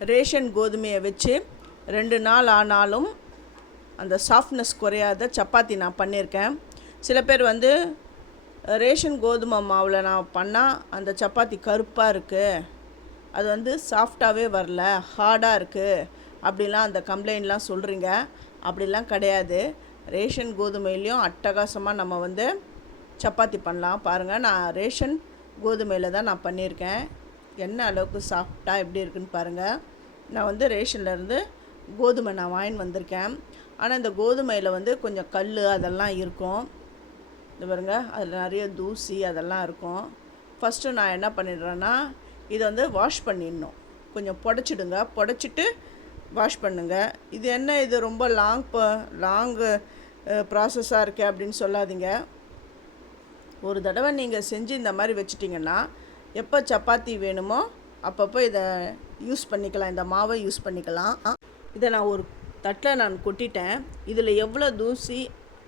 Ration கோதுமையை வச்சு ரெண்டு நாள் ஆனாலும் அந்த சாஃப்ட்னஸ் குறையாத சப்பாத்தி நான் பண்ணியிருக்கேன். சில பேர் வந்து ரேஷன் கோதுமை மாவில் நான் பண்ணால் அந்த சப்பாத்தி கருப்பாக இருக்குது அது வந்து சாஃப்டாகவே வரல ஹார்டாக இருக்குது அப்படிலாம் அந்த கம்ப்ளைண்ட்லாம் சொல்கிறீங்க அப்படிலாம் கிடையாது. ரேஷன் கோதுமையிலையும் அட்டகாசமாக நம்ம வந்து சப்பாத்தி பண்ணலாம். பாருங்கள் நான் ரேஷன் கோதுமையில் தான் நான் பண்ணியிருக்கேன். என்ன அளவுக்கு சாஃப்டாக எப்படி இருக்குன்னு பாருங்கள் நான் வந்து ரேஷன்லேருந்து கோதுமை நான் வாங்கின்னு வந்திருக்கேன். ஆனால் இந்த கோதுமையில் வந்து கொஞ்சம் கல் அதெல்லாம் இருக்கும். இது பாருங்க அதில் நிறைய தூசி அதெல்லாம் இருக்கும். ஃபஸ்ட்டு நான் என்ன பண்ணிடுறேன்னா இதை வந்து வாஷ் பண்ணிடணும். கொஞ்சம் புடச்சிடுங்க. புடச்சிட்டு வாஷ் பண்ணுங்கள் இது என்ன இது ரொம்ப லாங் லாங்கு ப்ராசஸாக இருக்கே அப்படின்னு சொல்லாதீங்க. ஒரு தடவை நீங்கள் செஞ்சு இந்த மாதிரி வச்சிட்டிங்கன்னா எப்போ சப்பாத்தி வேணுமோ அப்பப்போ இதை யூஸ் பண்ணிக்கலாம் இந்த மாவை யூஸ் பண்ணிக்கலாம். இதை நான் ஒரு தட்டில் நான் கொட்டிட்டேன். இதில் எவ்வளோ தூசி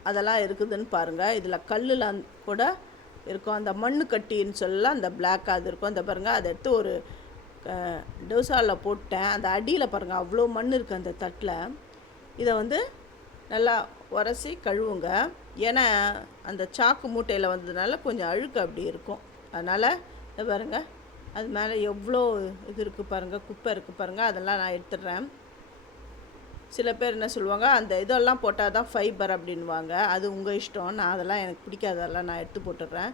அதெல்லாம் இருக்குதுன்னு பாருங்கள் இதில் கல்லுலாம் கூட இருக்கும். அந்த மண்ணு கட்டின்னு சொல்லலாம். அந்த பிளாக் அது இருக்கும். அந்த பாருங்கள் அதை எடுத்து ஒரு டோசாவில் போட்டேன். அந்த அடியில் பாருங்கள் அவ்வளோ மண் இருக்குது அந்த தட்டில். இதை வந்து நல்லா உரசி கழுவுங்க. ஏன்னா அந்த சாக்கு மூட்டையில் வந்ததுனால கொஞ்சம் அழுக்கு அப்படி இருக்கும். அதனால் இதை பாருங்கள் அது மேலே எவ்வளோ இது இருக்குது பாருங்கள் குப்பை இருக்குது பாருங்கள் அதெல்லாம் நான் எடுத்துடுறேன். சில பேர் என்ன சொல்லுவாங்க அந்த இதெல்லாம் போட்டால் தான் ஃபைபர் அப்படின்வாங்க அது உங்கள் இஷ்டம். நான் அதெல்லாம் எனக்கு பிடிக்காது அதெல்லாம் நான் எடுத்து போட்டுடுறேன்.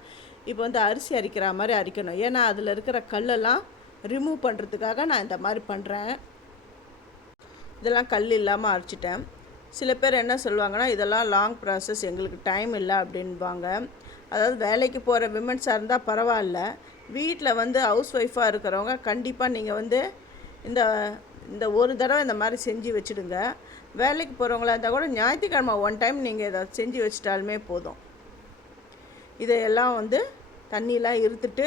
இப்போ வந்து அரிசி அரிக்கிற மாதிரி அரிக்கணும். ஏன்னா அதில் இருக்கிற கல்லெல்லாம் ரிமூவ் பண்ணுறதுக்காக நான் இந்த மாதிரி பண்ணுறேன் இதெல்லாம் கல் இல்லாமல் அரைச்சிட்டேன். சில பேர் என்ன சொல்லுவாங்கன்னா இதெல்லாம் லாங் ப்ராசஸ் எங்களுக்கு டைம் இல்லை அப்படின்வாங்க அதாவது வேலைக்கு போகிற விமன்ஸாக இருந்தால் பரவாயில்ல. வீட்டில் வந்து ஹவுஸ் ஒய்ஃபாக இருக்கிறவங்க கண்டிப்பாக நீங்கள் வந்து இந்த இந்த ஒரு தடவை இந்த மாதிரி செஞ்சு வச்சுடுங்க. வேலைக்கு போகிறவங்களா இருந்தால் கூட ஞாயிற்றுக்கிழமை ஒன் டைம் நீங்கள் இதை செஞ்சு வச்சிட்டாலுமே போதும். இதையெல்லாம் வந்து தண்ணியெலாம் இருத்துட்டு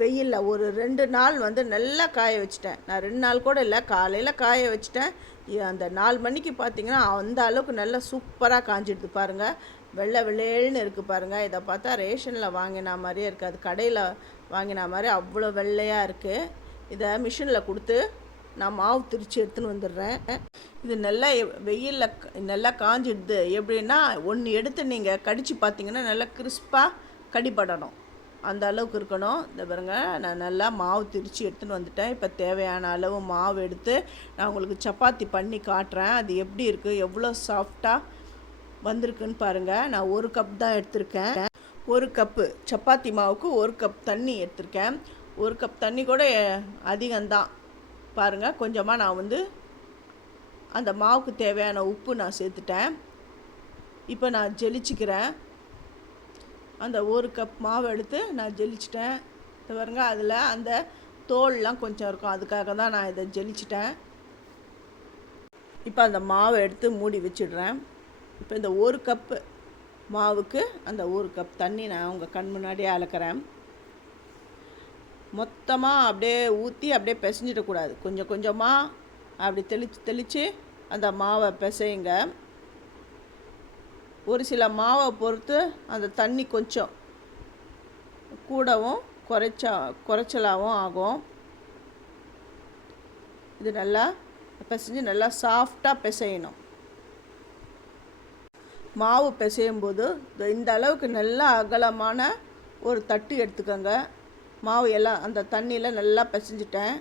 வெயிலில் ஒரு ரெண்டு நாள் வந்து நல்லா காய வச்சிட்டேன். நான் ரெண்டு நாள் கூட இல்லை காலையில் காய வச்சிட்டேன். அந்த நாலு மணிக்கு பார்த்தீங்கன்னா அந்த அளவுக்கு நல்லா சூப்பராக காஞ்சிடுது பாருங்கள் வெள்ளை வெள்ளேல்னு இருக்குது பாருங்கள் இதை பார்த்தா ரேஷனில் வாங்கின மாதிரியே இருக்காது கடையில் வாங்கின மாதிரி அவ்வளோ வெள்ளையாக இருக்குது இதை மிஷினில் கொடுத்து நான் மாவு திரித்து எடுத்துன்னு வந்துடுறேன். இது நல்லா வெயிலில் நல்லா காஞ்சிடுது. எப்படின்னா ஒன்று எடுத்து நீங்கள் கடித்து பார்த்தீங்கன்னா நல்லா கிறிஸ்பாக கடிப்படணும் அந்த அளவுக்கு இருக்கணும். இந்த பாருங்க நான் நல்லா மாவு திரித்து எடுத்துன்னு வந்துட்டேன். இப்போ தேவையான அளவு மாவு எடுத்து நான் உங்களுக்கு சப்பாத்தி பண்ணி காட்டுறேன். அது எப்படி இருக்குது எவ்வளோ சாஃப்டாக வந்திருக்குன்னு பாருங்கள் நான் ஒரு கப் தான் எடுத்திருக்கேன். ஒரு கப்பு சப்பாத்தி மாவுக்கு ஒரு கப் தண்ணி எடுத்திருக்கேன். ஒரு கப் தண்ணி கூட அதிகம்தான். பாருங்கள் கொஞ்சமாக நான் வந்து அந்த மாவுக்கு தேவையான உப்பு நான் சேர்த்துட்டேன். இப்போ நான் ஜெலிச்சிக்கிறேன். அந்த ஒரு கப் மாவு எடுத்து நான் ஜெலிச்சிட்டேன். இது பாருங்க அதில் அந்த தோல்லாம் கொஞ்சம் இருக்கும். அதுக்காக தான் நான் இதை ஜெலிச்சிட்டேன். இப்போ அந்த மாவை எடுத்து மூடி வச்சிடுறேன். இப்போ இந்த ஒரு கப்பு மாவுக்கு அந்த ஒரு கப் தண்ணி நான் உங்கள் கண் முன்னாடியே அளக்கிறேன். மொத்தமாக அப்படியே ஊற்றி அப்படியே பிசைஞ்சிடக்கூடாது கொஞ்சம் கொஞ்சமாக அப்படி தெளித்து தெளித்து அந்த மாவை பிசையுங்க. ஒரு சில மாவை பொறுத்து அந்த தண்ணி கொஞ்சம் கூடவும் குறைச்சா குறைச்சலாகவும் ஆகும். இது நல்லா பிசைஞ்சு நல்லா சாஃப்டாக பிசையணும். மாவு பிசையும் போது இந்த- அளவுக்கு நல்லா அகலமான ஒரு தட்டு எடுத்துக்கோங்க. மாவு எல்லாம் அந்த தண்ணியில் நல்லா பிசைஞ்சிட்டேன்.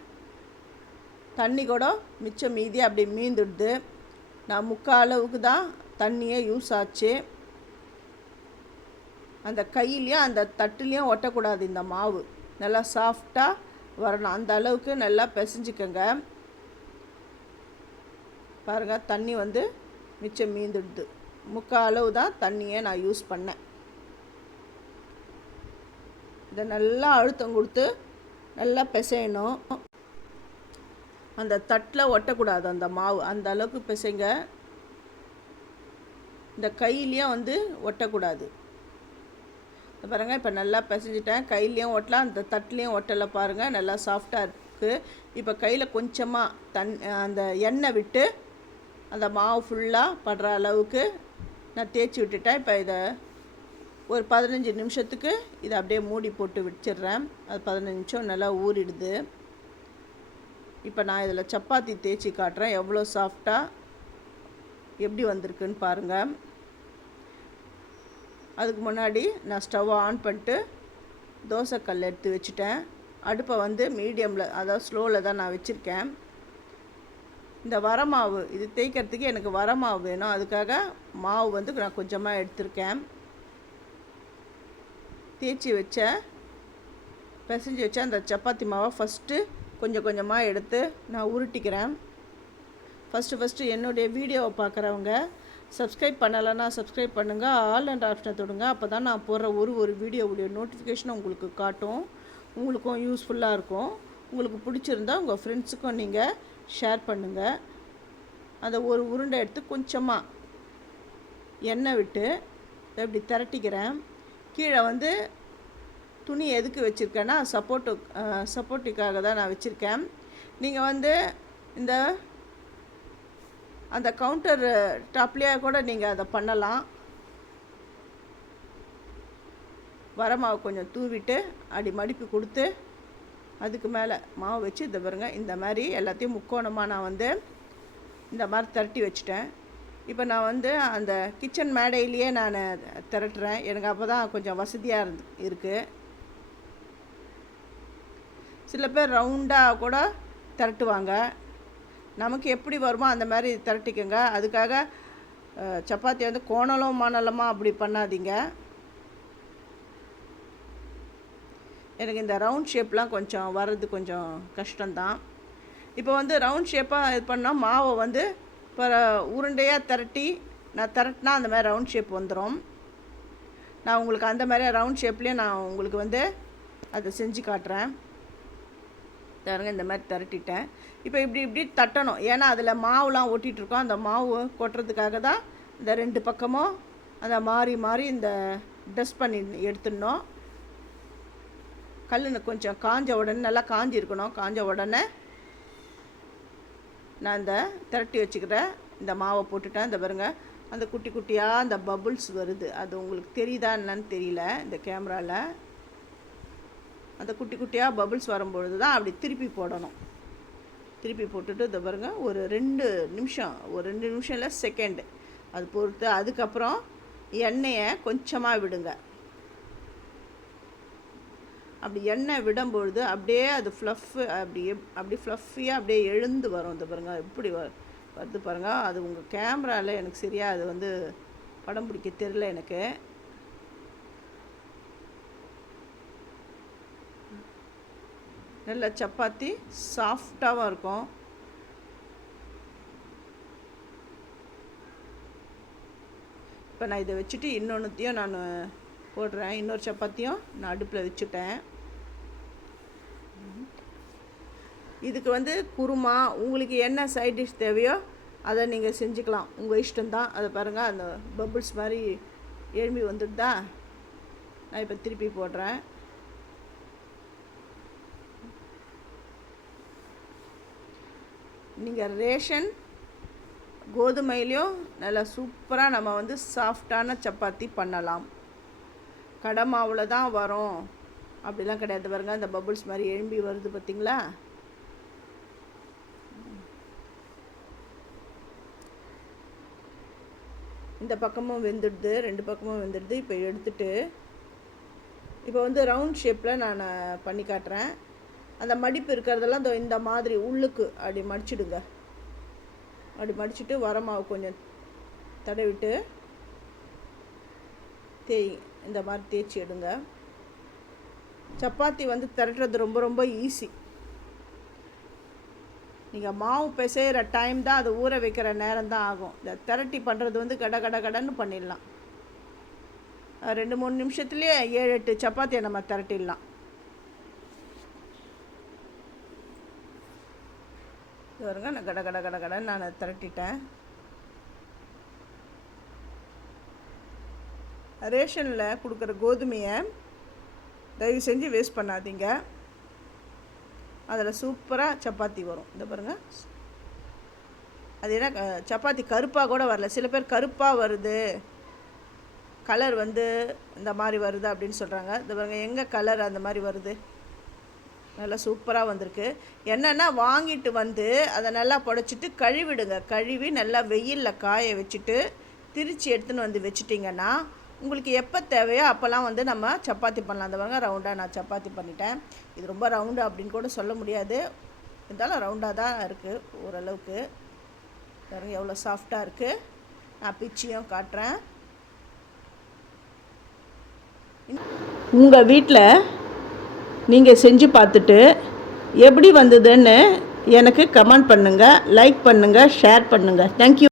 தண்ணி கூட மிச்சம் மீதி அப்படி மீந்துடுது. நான் முக்கால் அளவுக்கு தான் தண்ணியே யூஸ் ஆச்சு. அந்த கையிலையும் அந்த தட்டுலேயும் ஒட்டக்கூடாது இந்த மாவு. நல்லா சாஃப்டாக வரணும். அந்த அளவுக்கு நல்லா பிசைஞ்சிக்கோங்க. பாருங்கள் தண்ணி வந்து மிச்சம் மீந்துடுது. முக்கால் அளவு தான் தண்ணியை நான் யூஸ் பண்ணேன். இதை நல்லா அழுத்தம் கொடுத்து நல்லா பிசையணும். அந்த தட்டில் ஒட்டக்கூடாது அந்த மாவு. அந்த அளவுக்கு பிசைங்க. இந்த கையிலையும் வந்து ஒட்டக்கூடாது. பாருங்கள் பாருங்க இப்போ நல்லா பிசைஞ்சிட்டேன். கையிலையும் ஒட்டலாம் அந்த தட்டிலையும் ஒட்டலை பாருங்கள் நல்லா சாஃப்டாக இருக்குது இப்போ கையில் கொஞ்சமாக தன் அந்த எண்ணெய் விட்டு அந்த மாவு ஃபுல்லாக படுற அளவுக்கு நான் தேய்ச்சி விட்டுட்டேன். இப்போ இதை ஒரு பதினஞ்சு நிமிஷத்துக்கு இதை அப்படியே மூடி போட்டு வச்சிடுறேன். அது பதினஞ்சு நிமிஷம் நல்லா ஊறிடுது. இப்போ நான் இதில் சப்பாத்தி தேய்ச்சி காட்டுறேன். எவ்வளோ சாஃப்டாக எப்படி வந்திருக்குன்னு பாருங்கள் அதுக்கு முன்னாடி நான் ஸ்டவ் ஆன் பண்ணிட்டு தோசைக்கல் எடுத்து வச்சுட்டேன். அடுப்பை வந்து மீடியமில் அதாவது ஸ்லோவில் தான் நான் வச்சுருக்கேன். இந்த வரமாவு இது தேய்க்கிறதுக்கு எனக்கு வரமாவு வேணும். அதுக்காக மாவு வந்து நான் கொஞ்சமாக எடுத்திருக்கேன். தேய்ச்சி வச்ச பிசைஞ்சு வச்ச அந்த சப்பாத்தி மாவை ஃபஸ்ட்டு கொஞ்சம் கொஞ்சமாக எடுத்து நான் உருட்டிக்கிறேன். ஃபஸ்ட்டு ஃபஸ்ட்டு என்னுடைய வீடியோவை பார்க்குறவங்க சப்ஸ்கிரைப் பண்ணலைன்னா சப்ஸ்கிரைப் பண்ணுங்கள் ஆல் அண்ட் ஆப்ஷனை தொடுங்க. அப்போ தான் நான் போடுற ஒரு ஒரு வீடியோவுடைய நோட்டிஃபிகேஷன் உங்களுக்கு காட்டும். உங்களுக்கும் யூஸ்ஃபுல்லாக இருக்கும். உங்களுக்கு பிடிச்சிருந்தா உங்கள் ஃப்ரெண்ட்ஸுக்கும் நீங்கள் ஷேர் பண்ணுங்கள் அந்த ஒரு உருண்டை எடுத்து கொஞ்சமாக எண்ணெய் விட்டு இப்படி திரட்டிக்கிறேன். கீழே வந்து துணி எதுக்கு வச்சுருக்கேன்னா சப்போர்ட்டு சப்போர்ட்டுக்காக தான் நான் வச்சுருக்கேன். நீங்கள் வந்து இந்த அந்த கவுண்டர் டாப்லேயே கூட நீங்கள் அதை பண்ணலாம். வரமாவு கொஞ்சம் தூவிட்டு அடி மடிப்பு கொடுத்து அதுக்கு மேலே மாவு வச்சு இதை பாருங்க. இந்த மாதிரி எல்லாத்தையும் முக்கோணமாக நான் வந்து இந்த மாதிரி திரட்டி வச்சுட்டேன். இப்போ நான் வந்து அந்த கிச்சன் மேடையிலேயே நான் திரட்டுறேன். எனக்கு அப்போ தான் கொஞ்சம் வசதியாக இருந்து இருக்குது சில பேர் ரவுண்டாக கூட திரட்டுவாங்க. நமக்கு எப்படி வருமோ அந்த மாதிரி திரட்டிக்கோங்க. அதுக்காக சப்பாத்தி வந்து கோணலும் மணலமாக அப்படி பண்ணாதீங்க. எனக்கு இந்த ரவுண்ட் ஷேப்லாம் கொஞ்சம் வர்றது கொஞ்சம் கஷ்டம்தான். இப்போ வந்து ரவுண்ட் ஷேப்பாக இது பண்ணால் மாவை வந்து இப்போ உருண்டையாக திரட்டி நான் திரட்டினா அந்த மாதிரி ரவுண்ட் ஷேப் வந்துடும் நான் உங்களுக்கு அந்த மாதிரி ரவுண்ட் ஷேப்லேயே நான் உங்களுக்கு வந்து அதை செஞ்சு காட்டுறேன். பாருங்க இந்த மாதிரி திரட்டிட்டேன். இப்போ இப்படி இப்படி தட்டணும். ஏன்னா அதில் மாவுலாம் ஒட்டிகிட்டு இருக்கோம். அந்த மாவு கொட்டுறதுக்காக தான் இந்த ரெண்டு பக்கமும் அதை மாறி மாறி இந்த ட்ரெஸ் பண்ணி எடுத்துடணும். கல்லுன்னு கொஞ்சம் காஞ்ச உடனே நல்லா காஞ்சிருக்கணும் காஞ்ச உடனே நான் இந்த திரட்டி வச்சுக்கிற இந்த மாவை போட்டுட்டேன். இந்த பாருங்கள் அந்த குட்டி குட்டியாக அந்த பபுள்ஸ் வருது. அது உங்களுக்கு தெரியுதா என்னன்னு தெரியல இந்த கேமராவில் அந்த குட்டி குட்டியாக பபுள்ஸ் வரும்பொழுது தான் அப்படி திருப்பி போடணும். திருப்பி போட்டுட்டு இந்த பாருங்கள் ஒரு ரெண்டு நிமிஷம் ஒரு ரெண்டு நிமிஷம் இல்லை செகண்டு அது பொறுத்து அதுக்கப்புறம் எண்ணெயை கொஞ்சமாக விடுங்க. அப்படி எண்ணெய் விடும்பொழுது அப்படியே அது ஃப்ளஃப்பு அப்படி அப்படி ஃப்ளஃபியாக அப்படியே எழுந்து வரும். இந்த பாருங்க எப்படி வ வருது பாருங்க. அது உங்கள் கேமராவில் எனக்கு சரியாக அது வந்து படம் பிடிக்க தெரில எனக்கு. நல்ல சப்பாத்தி சாஃப்டாகவும் இருக்கும். இப்போ நான் இதை வச்சுட்டு இன்னொன்றுத்தையும் நான் போடுறேன். இன்னொரு சப்பாத்தியும் நான் அடுப்பில் வச்சுட்டேன். இதுக்கு வந்து குருமா உங்களுக்கு என்ன சைட் டிஷ் தேவையோ அதை நீங்கள் செஞ்சுக்கலாம். உங்கள் இஷ்டம்தான். அதை பாருங்கள் அந்த பபுள்ஸ் மாதிரி எழும்பி வந்துடுதா? நான் இப்போ திருப்பி போடுறேன். நீங்கள் ரேஷன் கோதுமையிலையும் நல்லா சூப்பராக நம்ம வந்து சாஃப்டான சப்பாத்தி பண்ணலாம். கடமாவில் தான் வரும். அப்படிலாம் கிடையாது. பாருங்க அந்த பபுள்ஸ் மாதிரி எழும்பி வருது பார்த்தீங்களா இந்த பக்கமும் வெந்துடுது ரெண்டு பக்கமும் வெந்துடுது. இப்போ எடுத்துட்டு இப்போ வந்து ரவுண்ட் ஷேப்பில் நான் பண்ணி காட்டுறேன். அந்த மடிப்பு இருக்கிறதெல்லாம் இந்த இந்த மாதிரி உள்ளுக்கு அப்படி மடிச்சிடுங்க. அப்படி மடிச்சிட்டு வரமாவு கொஞ்சம் தடவிட்டு தேய் இந்த மாதிரி தேய்ச்சி எடுங்க. சப்பாத்தி வந்து திரட்டுறது ரொம்ப ரொம்ப ஈஸி நீங்கள் மாவு பிசைகிற டைம் தான் அது ஊற வைக்கிற நேரம் தான் ஆகும். இந்த திரட்டி பண்ணுறது வந்து கட கட கடன்னு பண்ணிடலாம். ரெண்டு மூணு நிமிஷத்துலேயே ஏழு எட்டு சப்பாத்தியை நம்ம திரட்டிடலாம். இது வருங்க நான் கட கட கட கடன்னு நான் திரட்டிட்டேன். ரேஷனில் கொடுக்குற கோதுமையை தயவு செஞ்சு வேஸ்ட் பண்ணாதீங்க. அதில் சூப்பராக சப்பாத்தி வரும். இந்த பாருங்கள் அது என்ன சப்பாத்தி கருப்பாக கூட வரல. சில பேர் கருப்பாக வருது. கலர் வந்து இந்த மாதிரி வருது அப்படின்னு சொல்கிறாங்க இந்த பாருங்கள் எங்கே கலர் அந்த மாதிரி வருது? நல்லா சூப்பராக வந்திருக்கு. என்னென்னா வாங்கிட்டு வந்து அதை நல்லா புடச்சிட்டு கழுவிடுங்க. கழுவி நல்லா வெயிலில் காய வச்சுட்டு திரிச்சு எடுத்துன்னு வந்து வச்சிட்டிங்கன்னா உங்களுக்கு எப்போ தேவையோ அப்போல்லாம் வந்து நம்ம சப்பாத்தி பண்ணலாம். அந்த பாருங்கள் ரவுண்டாக நான் சப்பாத்தி பண்ணிட்டேன். இது ரொம்ப ரவுண்டு அப்படின்னு கூட சொல்ல முடியாது. இருந்தாலும் ரவுண்டாக தான் இருக்குது ஓரளவுக்கு. பாருங்க எவ்வளோ சாஃப்டாக இருக்குது நான் பிச்சியும் காட்டுறேன். உங்கள் வீட்டில் நீங்கள் செஞ்சு பார்த்துட்டு எப்படி வந்ததுன்னு எனக்கு கமெண்ட் பண்ணுங்கள் லைக் பண்ணுங்கள் ஷேர் பண்ணுங்கள் தேங்க்யூ